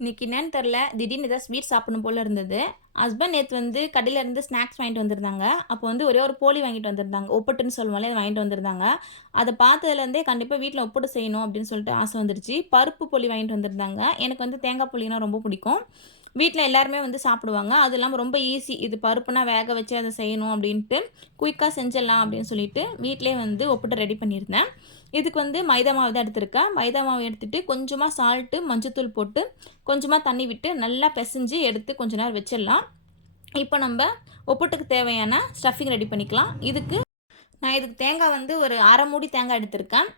இன்னைக்கு என்னன்னு தெரில. திடீர்னு ஏதாவது ஸ்வீட் சாப்பிடணும் போல இருந்தது. ஹஸ்பண்ட் நேத்து வந்து கடையிலேருந்து ஸ்நாக்ஸ் வாங்கிட்டு வந்திருந்தாங்க. அப்போ வந்து ஒரே ஒரு போளி வாங்கிட்டு வந்திருந்தாங்க. ஒப்பட்டுன்னு சொல்லுவோம்ல, அத வாங்கிட்டு வந்திருந்தாங்க. அத பார்த்ததுலேருந்தே கண்டிப்பா வீட்ல ஒப்பட்டு செய்யணும் அப்படின்னு சொல்லிட்டு ஆசை வந்துருச்சு. பருப்பு போளி வாங்கிட்டு வந்திருந்தாங்க. எனக்கு வந்து தேங்காய் போளினா ரொம்ப பிடிக்கும். வீட்ல எல்லாருமே வந்து சாப்பிடுவாங்க. அது இல்லாம ரொம்ப ஈஸி. இது பருப்புனா வேக வச்சு அத செய்யணும் அப்படின்ட்டு, குயிக்கா செஞ்சிடலாம் அப்படின்னு சொல்லிட்டு, வீட்லயே வந்து ஒப்பட்டு ரெடி பண்ணியிருந்தேன். இதுக்கு வந்து மைதா மாவு தான் எடுத்திருக்கேன். மைதா மாவு எடுத்துட்டு, கொஞ்சமா சால்ட்டு, மஞ்சத்தூள் போட்டு, கொஞ்சமா தண்ணி விட்டு, நல்லா பெசஞ்சு எடுத்து கொஞ்ச நேரம் வச்சிடலாம். இப்போ நம்ப ஒப்பட்டுக்கு தேவையான ஸ்டஃபிங் ரெடி பண்ணிக்கலாம். இதுக்கு தேங்காய் வந்து ஒரு 1/2 மூடி தேங்காய் எடுத்திருக்கேன்.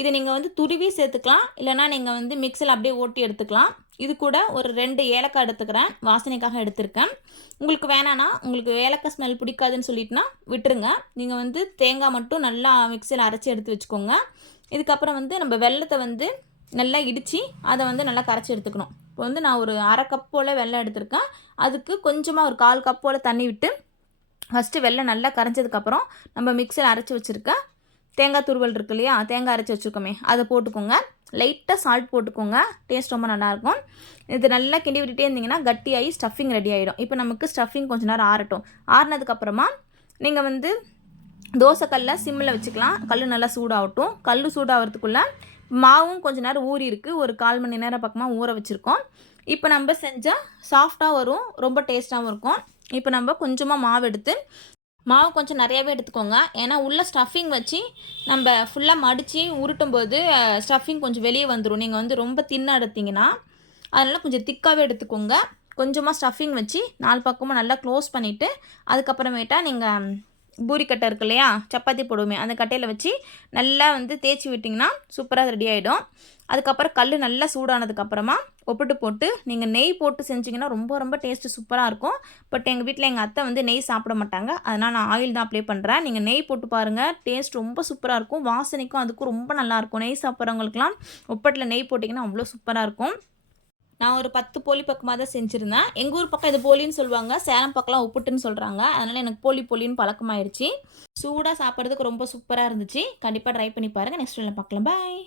இத நீங்க வந்து துருவி சேர்த்துக்கலாம். இல்லன்னா நீங்க வந்து மிக்ஸில அப்படியே ஓட்டி எடுத்துக்கலாம். இது கூட ஒரு 2 ஏலக்காய் எடுத்துக்கிறேன். வாசனைக்காக எடுத்திருக்கேன். உங்களுக்கு ஏலக்காய் ஸ்மெல் பிடிக்காதுன்னு சொல்லிட்டுனா விட்டுருங்க. நீங்க வந்து தேங்காய் மட்டும் நல்லா மிக்ஸில அரைச்சு எடுத்து வச்சுக்கோங்க. இதுக்கப்புறம் வந்து நம்ம வெல்லத்த வந்து நல்லா இடிச்சு, அத வந்து நல்லா கரைச்சு எடுத்துக்கணும். இப்போ வந்து நான் ஒரு 1/2 கப் போல வெல்லம் எடுத்திருக்கேன். அதுக்கு கொஞ்சமா ஒரு 1/4 கப் போல தண்ணி விட்டு ஃபஸ்ட்டு வெல்லம் நல்லா கரைஞ்சதுக்கப்புறம், நம்ம மிக்ஸில அரைச்சு வச்சுருக்க தேங்காய் துருவல் இருக்கு இல்லையா? தேங்காய் அரைச்சு வச்சுருக்கோமே, அத போட்டுக்கோங்க. லைட்டா சால்ட் போட்டுக்கோங்க. டேஸ்ட் ரொம்ப நல்லாயிருக்கும். இது நல்லா கிண்டி விட்டுட்டே இருந்தீங்கன்னா, கட்டியாகி ஸ்டஃபிங் ரெடி ஆயிடும். இப்போ நமக்கு ஸ்டஃபிங் கொஞ்ச நேரம் ஆறட்டும். ஆறுனதுக்கப்புறமா, நீங்க வந்து தோசை கல்ல சிம்மில வச்சுக்கலாம். கல்லு நல்லா சூடாகட்டும். கல்லு சூடாகறதுக்குள்ள மாவும் கொஞ்ச நேரம் ஊறியிருக்கு. ஒரு 1/4 மணி நேரம் பக்கமா ஊற வச்சிருக்கோம். இப்போ நம்ப செஞ்சா சாஃப்ட்டா வரும். ரொம்ப டேஸ்ட்டாவும் இருக்கும். இப்போ நம்ப கொஞ்சமா மாவு கொஞ்சம் நிறையாவே எடுத்துக்கோங்க. ஏன்னா உள்ள ஸ்டஃபிங் வச்சு நம்ப ஃபுல்லா மடிச்சு உருட்டும்போது ஸ்டஃபிங் கொஞ்சம் வெளிய வந்துரும். நீங்க வந்து ரொம்ப தின்னா எடுத்தீங்கன்னா, அதனால கொஞ்சம் திக்காவே எடுத்துக்கோங்க. கொஞ்சமா ஸ்டஃபிங் வச்சு 4 பக்கமும் நல்லா க்ளோஸ் பண்ணிட்டு, அதுக்கப்புறமேட்டா நீங்க பூரி கட்டை இருக்கு இல்லையா? சப்பாத்தி போடுவோமே, அந்த கட்டையில வச்சு நல்லா வந்து தேய்ச்சி விட்டிங்கன்னா, சூப்பரா ரெடி ஆயிடும். அதுக்கப்புறம் கல்லு நல்லா சூடானதுக்கப்புறமா ஒப்பிட்டு போட்டு, நீங்க நெய் போட்டு செஞ்சீங்கன்னா, ரொம்ப ரொம்ப டேஸ்ட்டு சூப்பரா இருக்கும். பட் எங்க வீட்ல எங்க அத்தை வந்து நெய் சாப்பிட மாட்டாங்க. அதனால நான் ஆயில் தான் அப்ளை பண்றேன். நீங்க நெய் போட்டு பாருங்க. டேஸ்ட் ரொம்ப சூப்பரா இருக்கும். வாசனைக்கும் அதுக்கும் ரொம்ப நல்லாயிருக்கும். நெய் சாப்பிட்றவங்களுக்குலாம் ஒப்பட்டுல நெய் போட்டிங்கன்னா, அவ்வளோ சூப்பரா இருக்கும். நான் ஒரு 10 போளி பக்கமா தான் செஞ்சிருந்தேன். எங்க ஊர் பக்கம் இது போளின்னு சொல்லுவாங்க. சேலம் பக்கம்லாம் உப்புட்டுன்னு சொல்றாங்க. அதனால எனக்கு போளின்னு பழக்கமாயிருச்சு. சூடா சாப்பிடுறதுக்கு ரொம்ப சூப்பரா இருந்துச்சு. கண்டிப்பா ட்ரை பண்ணி பாருங்க. நெக்ஸ்ட் வீடியோல பார்க்கலாம். பாய்.